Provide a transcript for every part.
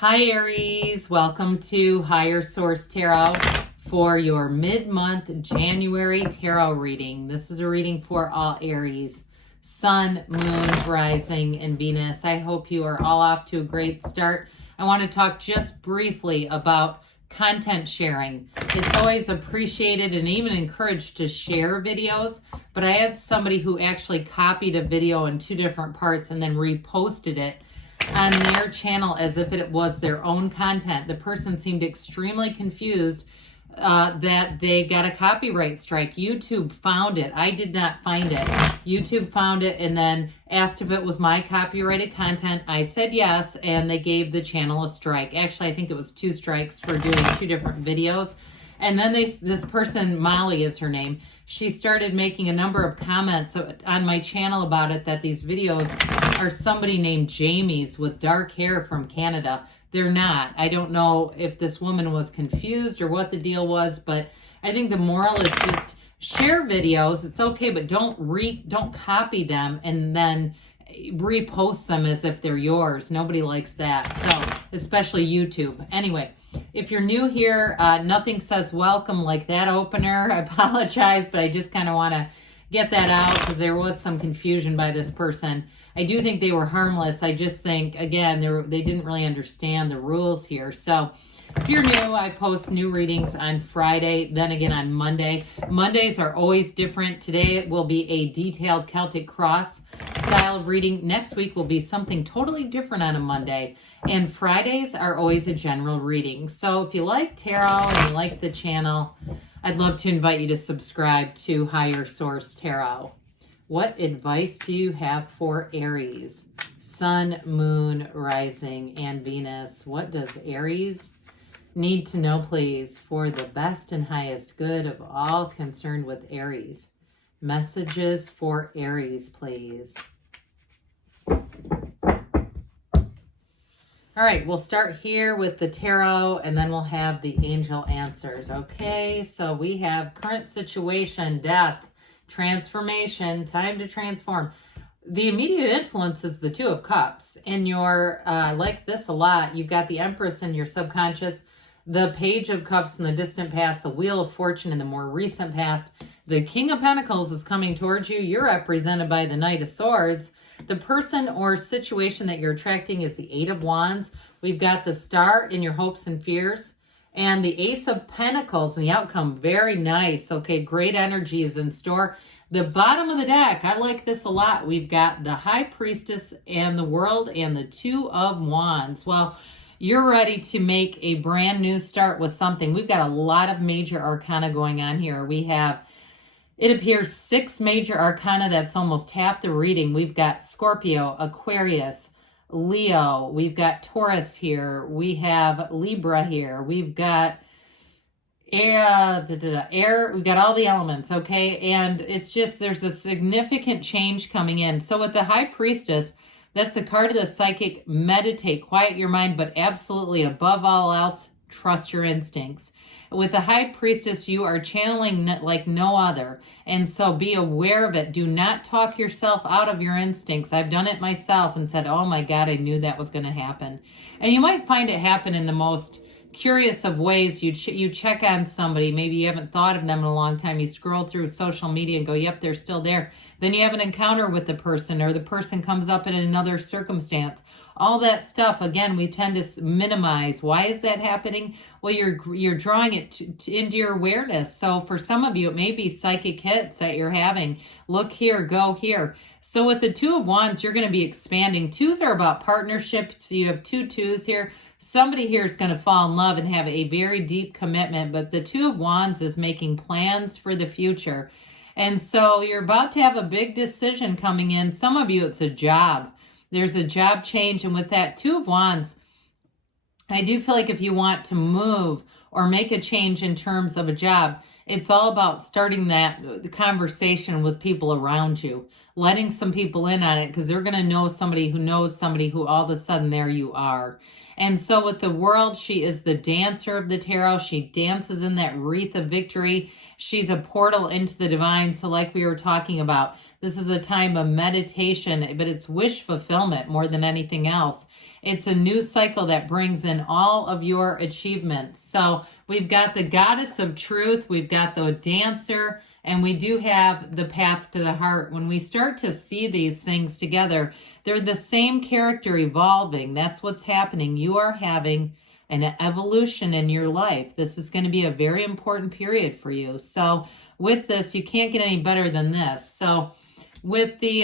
Hi Aries, welcome to Higher Source Tarot for your mid-month January tarot reading. This is a reading for all Aries, Sun, Moon, Rising, and Venus. I hope you are all off to a great start. I want to talk just briefly about content sharing. It's always appreciated and even encouraged to share videos, but I had somebody who actually copied a video in two different parts and then reposted it on their channel as if it was their own content. The person seemed extremely confused that they got a copyright strike. YouTube found it. I did not find it. YouTube found it and then asked if it was my copyrighted content. I said yes, and they gave the channel a strike. Actually, I think it was 2 strikes for doing 2 different videos. And then this person, Molly is her name, she started making a number of comments on my channel about it, that these videos are somebody named Jamie's with dark hair from Canada. They're not. I don't know if this woman was confused or what the deal was, but I think the moral is just share videos. It's okay, but don't copy them and then repost them as if they're yours. Nobody likes that. So, especially YouTube. Anyway, if you're new here, nothing says welcome like that opener. I apologize, but I just kind of want to get that out because there was some confusion by this person. I do think they were harmless. I just think, again, they didn't really understand the rules here. So if you're new, I post new readings on Friday, then again on Monday. Mondays are always different. Today it will be a detailed Celtic cross style of reading. Next week will be something totally different on a Monday. And Fridays are always a general reading. So if you like tarot and you like the channel, I'd love to invite you to subscribe to Higher Source Tarot. What advice do you have for Aries? Sun, Moon, Rising, and Venus. What does Aries need to know, please, for the best and highest good of all concerned with Aries? Messages for Aries, please. All right, we'll start here with the tarot, and then we'll have the angel answers. Okay, so we have current situation, death, transformation, time to transform. The immediate influence is the 2 of Cups. In your, like this a lot, you've got the Empress in your subconscious, the Page of Cups in the distant past, the Wheel of Fortune in the more recent past. The King of Pentacles is coming towards you. You're represented by the Knight of Swords. The person or situation that you're attracting is the 8 of Wands. We've got the Star in your hopes and fears. And the Ace of Pentacles and the outcome, very nice. Okay, great energy is in store. The bottom of the deck, I like this a lot. We've got the High Priestess and the World and the 2 of Wands. Well, you're ready to make a brand new start with something. We've got a lot of major arcana going on here. We have, it appears, 6 major arcana. That's almost half the reading. We've got Scorpio, Aquarius, Leo, we've got Taurus here, we have Libra here, we've got air, we've got all the elements, okay? And it's just, there's a significant change coming in. So with the High Priestess, that's the card of the psychic. Meditate, quiet your mind, but absolutely above all else, trust your instincts. With the High Priestess, you are channeling like no other. And so be aware of it. Do not talk yourself out of your instincts. I've done it myself and said, oh my God, I knew that was going to happen. And you might find it happen in the most curious of ways. You check on somebody. Maybe you haven't thought of them in a long time. You scroll through social media and go, yep, they're still there. Then you have an encounter with the person, or the person comes up in another circumstance. All that stuff, again, we tend to minimize. Why is that happening? Well, you're drawing it into your awareness. So for some of you, it may be psychic hits that you're having. Look here, go here. So with the 2 of Wands, you're going to be expanding. 2s are about partnerships. So you have 2 2s here. Somebody here is going to fall in love and have a very deep commitment. But the 2 of Wands is making plans for the future. And so you're about to have a big decision coming in. Some of you, it's a job. There's a job change. And with that 2 of Wands, I do feel like if you want to move or make a change in terms of a job, it's all about starting the conversation with people around you, letting some people in on it, because they're going to know somebody who all of a sudden there you are. And so with the World, she is the dancer of the tarot. She dances in that wreath of victory. She's a portal into the divine. So like we were talking about, This is a time of meditation, but it's wish fulfillment more than anything else. It's a new cycle that brings in all of your achievements. So we've got the goddess of truth, we've got the dancer, and we do have the path to the heart. When we start to see these things together, they're the same character evolving. That's what's happening. You are having an evolution in your life. This is going to be a very important period for you. So with this, you can't get any better than this. So with the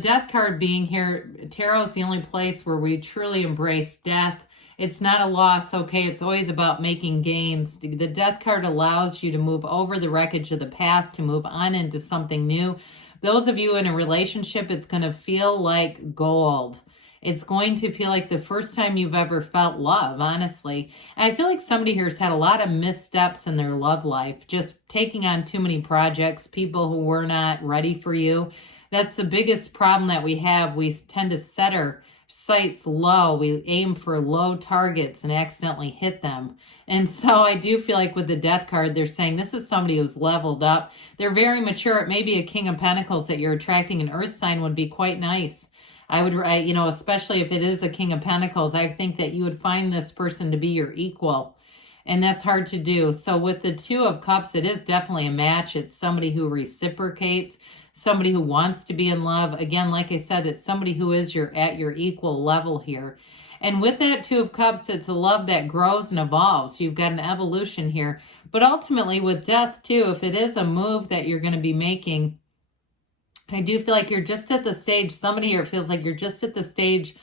death card being here, tarot is the only place where we truly embrace death. It's not a loss, okay? It's always about making gains. The death card allows you to move over the wreckage of the past, to move on into something new. Those of you in a relationship, it's going to feel like gold. It's going to feel like the first time you've ever felt love, honestly. And I feel like somebody here has had a lot of missteps in their love life, just taking on too many projects, people who were not ready for you. That's the biggest problem that we have. We tend to set our sights low. We aim for low targets and accidentally hit them. And so I do feel like with the death card, they're saying this is somebody who's leveled up. They're very mature. It may be a King of Pentacles that you're attracting. An earth sign would be quite nice. I would, especially if it is a King of Pentacles, I think that you would find this person to be your equal. And that's hard to do. So with the Two of Cups, it is definitely a match. It's somebody who reciprocates, somebody who wants to be in love. Again, like I said, it's somebody who is at your equal level here. And with that Two of Cups, it's a love that grows and evolves. You've got an evolution here. But ultimately with death too, if it is a move that you're going to be making, I do feel like you're just at the stage, somebody here feels like you're just at the stage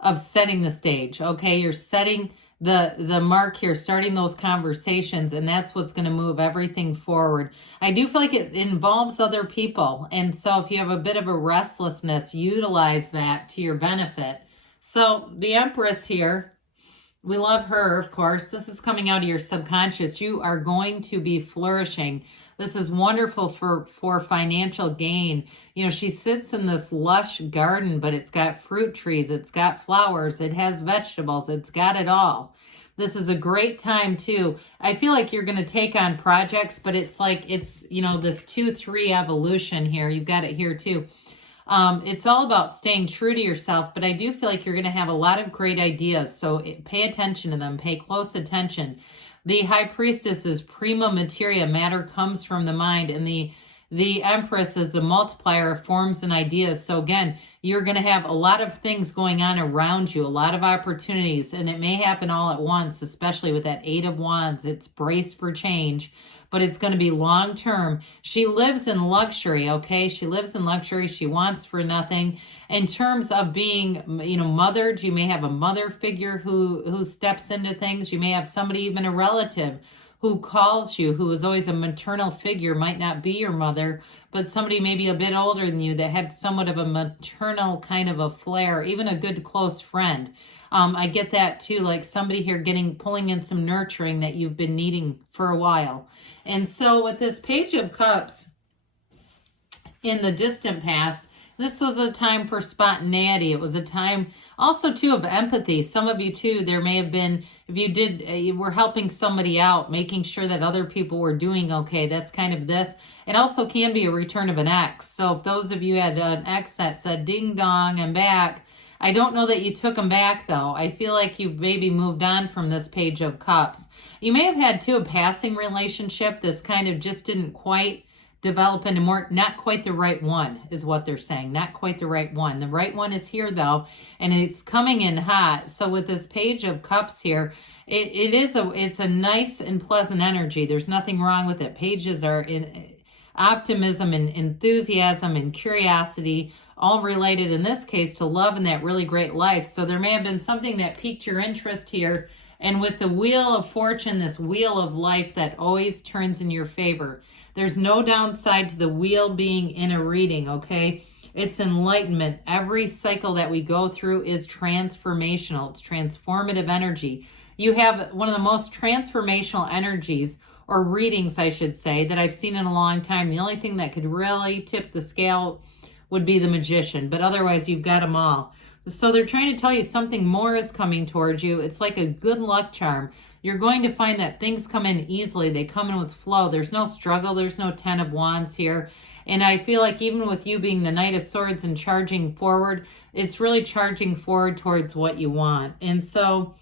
of setting the stage, okay? You're setting the mark here, starting those conversations, and that's what's going to move everything forward. I do feel like it involves other people, and so if you have a bit of a restlessness, utilize that to your benefit. So the Empress here, we love her, of course. This is coming out of your subconscious. You are going to be flourishing. This is wonderful for financial gain. You know, she sits in this lush garden, but it's got fruit trees, it's got flowers, it has vegetables, it's got it all. This is a great time too. I feel like you're going to take on projects, but it's like, it's, this 2-3 evolution here. You've got it here too. It's all about staying true to yourself, but I do feel like you're going to have a lot of great ideas. So pay attention to them, pay close attention. The High Priestess is prima materia. Matter comes from the mind. And the Empress is the multiplier of forms and ideas. So again, you're going to have a lot of things going on around you, a lot of opportunities, and it may happen all at once, especially with that Eight of Wands. It's brace for change, but it's going to be long term. She lives in luxury, okay? She lives in luxury. She wants for nothing. In terms of being, mothered, you may have a mother figure who steps into things. You may have somebody, even a relative, who calls you, who is always a maternal figure, might not be your mother, but somebody maybe a bit older than you that had somewhat of a maternal kind of a flair, even a good close friend. I get that too, like somebody here pulling in some nurturing that you've been needing for a while. And so with this Page of Cups in the distant past, this was a time for spontaneity. It was a time also too of empathy. Some of you too, there may have been, if you were helping somebody out, making sure that other people were doing okay. That's kind of this. It also can be a return of an ex. So if those of you had an ex that said, ding dong, I'm back. I don't know that you took them back though. I feel like you maybe moved on from this Page of Cups. You may have had too a passing relationship. This kind of just didn't quite develop into not quite the right one is what they're saying. Not quite the right one. The right one is here though, and it's coming in hot. So with this Page of Cups here, it's a nice and pleasant energy. There's nothing wrong with it. Pages are in optimism and enthusiasm and curiosity, all related in this case to love and that really great life. So there may have been something that piqued your interest here. And with the Wheel of Fortune, this wheel of life that always turns in your favor, there's no downside to the wheel being in a reading, okay? It's enlightenment. Every cycle that we go through is transformational. It's transformative energy. You have one of the most transformational energies, or readings, I should say, that I've seen in a long time. The only thing that could really tip the scale would be the Magician, but otherwise you've got them all. So they're trying to tell you something more is coming towards you. It's like a good luck charm. You're going to find that things come in easily. They come in with flow. There's no struggle. There's no Ten of Wands here. And I feel like even with you being the Knight of Swords and charging forward, it's really charging forward towards what you want. And so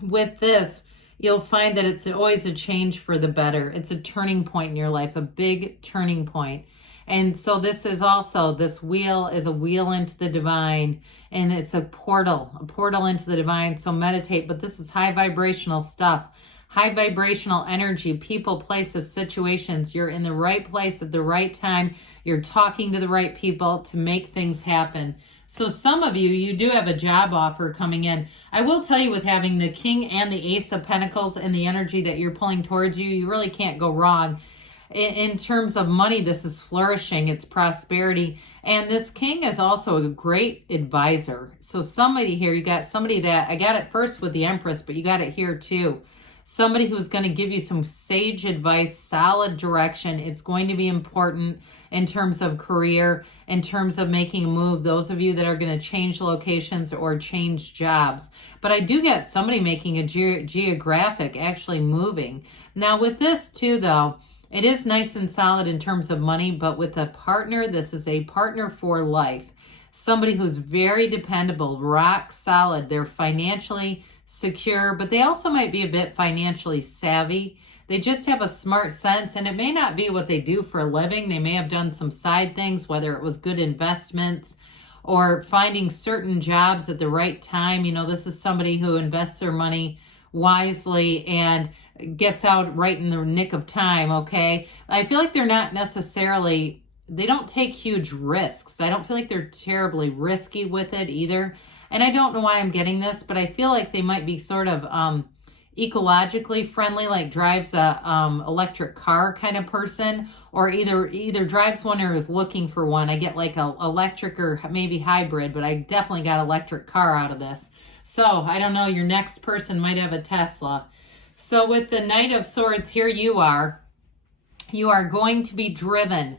with this, you'll find that it's always a change for the better. It's a turning point in your life, a big turning point. And so this is also, this wheel is a wheel into the divine, and it's a portal into the divine. So meditate, but this is high vibrational stuff, high vibrational energy, people, places, situations. You're in the right place at the right time. You're talking to the right people to make things happen. So some of you do have a job offer coming in. I will tell you, with having the King and the Ace of Pentacles and the energy that you're pulling towards you, you really can't go wrong. In terms of money, this is flourishing. It's prosperity. And this King is also a great advisor. So somebody here, you got somebody that, I got it first with the Empress, but you got it here too. Somebody who's going to give you some sage advice, solid direction. It's going to be important in terms of career, in terms of making a move. Those of you that are going to change locations or change jobs. But I do get somebody making a geographic, actually moving. Now with this too, though, it is nice and solid in terms of money, but with a partner, this is a partner for life. Somebody who's very dependable, rock solid. They're financially secure, but they also might be a bit financially savvy. They just have a smart sense, and it may not be what they do for a living. They may have done some side things, whether it was good investments or finding certain jobs at the right time. You know, this is somebody who invests their money wisely and gets out right in the nick of time, okay? I feel like they're not necessarily, they don't take huge risks. I don't feel like they're terribly risky with it either. And I don't know why I'm getting this, but I feel like they might be sort of ecologically friendly, like drives a electric car kind of person, or either drives one or is looking for one. I get like a electric or maybe hybrid, but I definitely got electric car out of this. So I don't know, your next person might have a Tesla. So with the Knight of Swords, here you are going to be driven.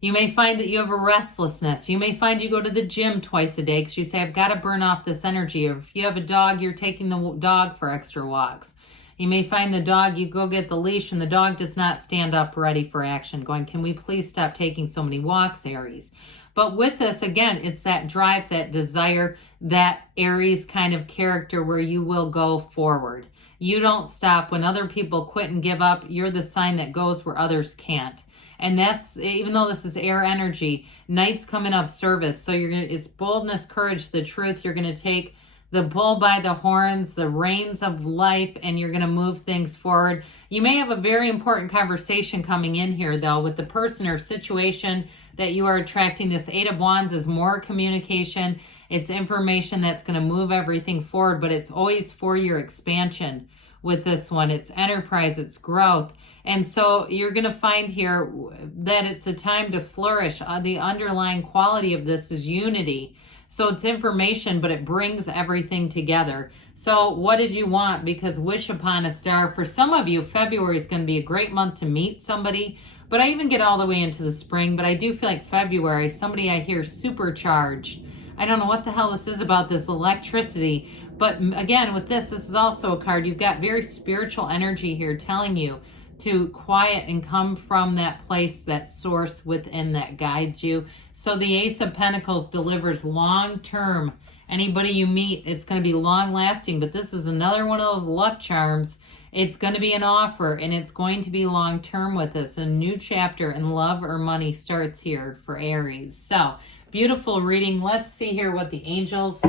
You may find that you have a restlessness. You may find you go to the gym twice a day because you say, I've got to burn off this energy. Or if you have a dog, you're taking the dog for extra walks. You may find the dog, you go get the leash and the dog does not stand up ready for action, going, can we please stop taking so many walks, Aries? But with this, again, it's that drive, that desire, that Aries kind of character where you will go forward. You don't stop. When other people quit and give up, you're the sign that goes where others can't. And that's, even though this is air energy, Knight's coming up service. So it's boldness, courage, the truth. You're going to take the bull by the horns, the reins of life, and you're going to move things forward. You may have a very important conversation coming in here, though, with the person or situation that you are attracting. This Eight of Wands is more communication. It's information that's going to move everything forward, but it's always for your expansion. With this one, it's enterprise, it's growth. And so you're going to find here that it's a time to flourish. The underlying quality of this is unity. So it's information, but it brings everything together. So what did you want? Because wish upon a star. For some of you, February is going to be a great month to meet somebody. But I even get all the way into the spring. But I do feel like February, somebody I hear supercharged. I don't know what the hell this is about this electricity. But again, with this is also a card. You've got very spiritual energy here telling you to quiet and come from that place, that source within that guides you. So the Ace of Pentacles delivers long-term. Anybody you meet, it's going to be long-lasting. But this is another one of those luck charms. It's going to be an offer, and it's going to be long-term with us. A new chapter in love or money starts here for Aries. So, beautiful reading. Let's see here what the angels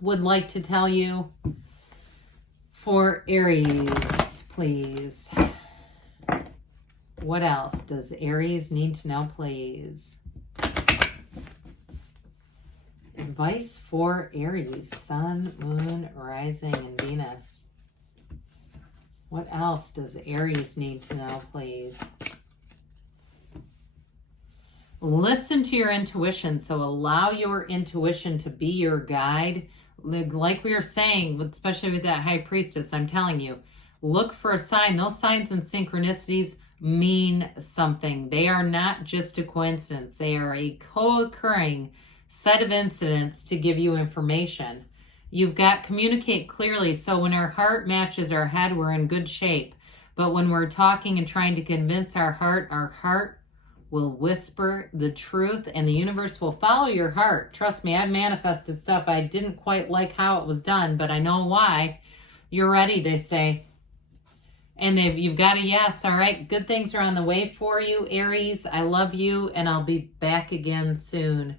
would like to tell you for Aries, please. What else does Aries need to know, please? Advice for Aries, Sun, Moon, Rising, and Venus. What else does Aries need to know, please? Listen to your intuition. So allow your intuition to be your guide. Like we were saying, especially with that High Priestess, I'm telling you, look for a sign. Those signs and synchronicities mean something. They are not just a coincidence. They are a co-occurring set of incidents to give you information. You've got communicate clearly. So when our heart matches our head, we're in good shape. But when we're talking and trying to convince our heart will whisper the truth, and the universe will follow your heart. Trust me, I've manifested stuff I didn't quite like how it was done, but I know why. You're ready, they say. And you've got a yes. All right, good things are on the way for you, Aries. I love you, and I'll be back again soon.